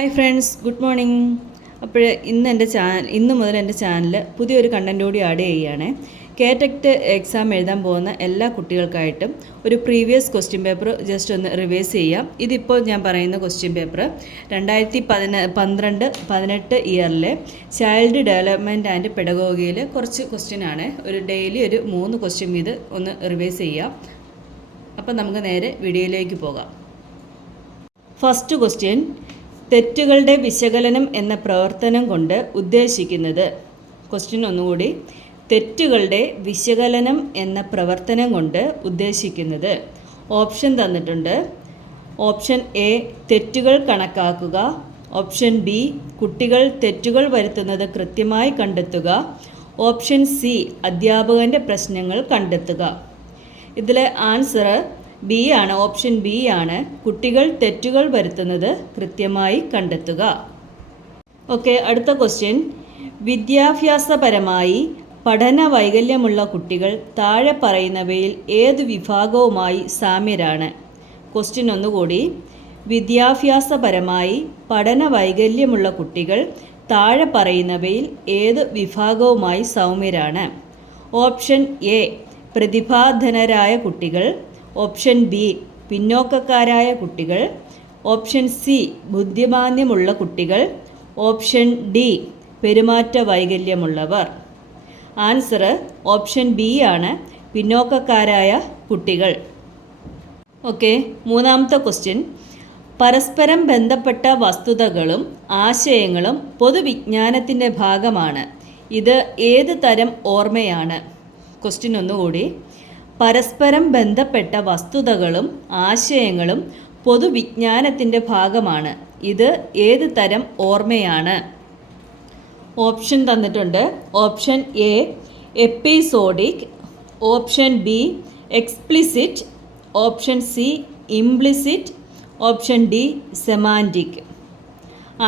Hi friends, good morning. അപ്പോൾ ഇന്ന് മുതൽ എൻ്റെ ചാനൽ പുതിയൊരു കണ്ടൻറ്റ് കൂടി ആഡ് ചെയ്യുകയാണ്. കേറ്റക്ട് എക്സാം എഴുതാൻ പോകുന്ന എല്ലാ കുട്ടികൾക്കായിട്ടും ഒരു പ്രീവിയസ് ക്വസ്റ്റ്യൻ പേപ്പർ ജസ്റ്റ് ഒന്ന് റിവൈസ് ചെയ്യാം. ഇതിപ്പോൾ ഞാൻ പറയുന്ന ക്വസ്റ്റ്യൻ പേപ്പർ 2012-18 ഇയറിലെ ചൈൽഡ് ഡെവലപ്മെൻറ്റ് ആൻഡ് പെഡഗോഗിയിൽ കുറച്ച് ക്വസ്റ്റ്യൻ ആണ്. ഡെയിലി ഒരു 3 ക്വസ്റ്റ്യൻ ഇത് ഒന്ന് റിവൈസ് ചെയ്യാം. അപ്പോൾ നമുക്ക് നേരെ വീഡിയോയിലേക്ക് പോകാം. ഫസ്റ്റ് ക്വസ്റ്റ്യൻ, തെറ്റുകളുടെ വിശകലനം എന്ന പ്രവർത്തനം കൊണ്ട് ഉദ്ദേശിക്കുന്നത്. ക്വസ്റ്റ്യൻ ഒന്നുകൂടി, തെറ്റുകളുടെ വിശകലനം എന്ന പ്രവർത്തനം കൊണ്ട് ഉദ്ദേശിക്കുന്നത്. ഓപ്ഷൻ തന്നിട്ടുണ്ട്. ഓപ്ഷൻ എ, തെറ്റുകൾ കണക്കാക്കുക. ഓപ്ഷൻ ബി, കുട്ടികൾ തെറ്റുകൾ വരുത്തുന്നത് കൃത്യമായി കണ്ടെത്തുക. ഓപ്ഷൻ സി, അധ്യാപകൻ്റെ പ്രശ്നങ്ങൾ കണ്ടെത്തുക. ഇതിലെ ആൻസർ ബി ആണ്. ഓപ്ഷൻ ബി ആണ്. കുട്ടികൾ തെറ്റുകൾ വരുത്തുന്നത് കൃത്യമായി കണ്ടെത്തുക. ഓക്കെ, അടുത്ത ക്വസ്റ്റ്യൻ, വിദ്യാഭ്യാസപരമായി പഠന വൈകല്യമുള്ള കുട്ടികൾ താഴെ പറയുന്നവയിൽ ഏത് വിഭാഗവുമായി സാമ്യരാണ്? ക്വസ്റ്റ്യൻ ഒന്നുകൂടി, വിദ്യാഭ്യാസപരമായി പഠന വൈകല്യമുള്ള കുട്ടികൾ താഴെ പറയുന്നവയിൽ ഏത് വിഭാഗവുമായി സൗമ്യരാണ്? ഓപ്ഷൻ എ, പ്രതിഭാധനരായ കുട്ടികൾ. ഓപ്ഷൻ ബി, പിന്നോക്കക്കാരായ കുട്ടികൾ. ഓപ്ഷൻ സി, ബുദ്ധിമാന്ദ്യമുള്ള കുട്ടികൾ. ഓപ്ഷൻ ഡി, പെരുമാറ്റ വൈകല്യമുള്ളവർ. ആൻസർ ഓപ്ഷൻ ബി ആണ്, പിന്നോക്കക്കാരായ കുട്ടികൾ. ഓക്കെ, മൂന്നാമത്തെ ക്വസ്റ്റ്യൻ, പരസ്പരം ബന്ധപ്പെട്ട വസ്തുതകളും ആശയങ്ങളും പൊതുവിജ്ഞാനത്തിൻ്റെ ഭാഗമാണ്. ഇത് ഏത് തരം ഓർമ്മയാണ്? ക്വസ്റ്റ്യൻ ഒന്നുകൂടി, പരസ്പരം ബന്ധപ്പെട്ട വസ്തുതകളും ആശയങ്ങളും പൊതുവിജ്ഞാനത്തിൻ്റെ ഭാഗമാണ്. ഇത് ഏത് തരം ഓർമ്മയാണ്? ഓപ്ഷൻ തന്നിട്ടുണ്ട്. Option A, episodic. Option B, explicit. Option C, implicit. Option D, semantic.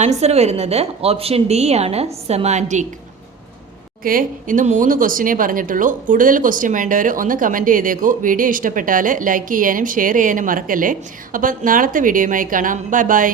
Answer വരുന്നത് ഓപ്ഷൻ ഡി ആണ്, സെമാൻറ്റിക്. ഓക്കെ, ഇന്ന് 3 ക്വസ്റ്റ്യനേ പറഞ്ഞിട്ടുള്ളൂ. കൂടുതൽ ക്വസ്റ്റ്യൻ വേണ്ടവർ ഒന്ന് കമൻറ്റ് ചെയ്തേക്കൂ. വീഡിയോ ഇഷ്ടപ്പെട്ടാൽ ലൈക്ക് ചെയ്യാനും ഷെയർ ചെയ്യാനും മറക്കല്ലേ. അപ്പം നാളത്തെ വീഡിയോയുമായി കാണാം. Bye bye.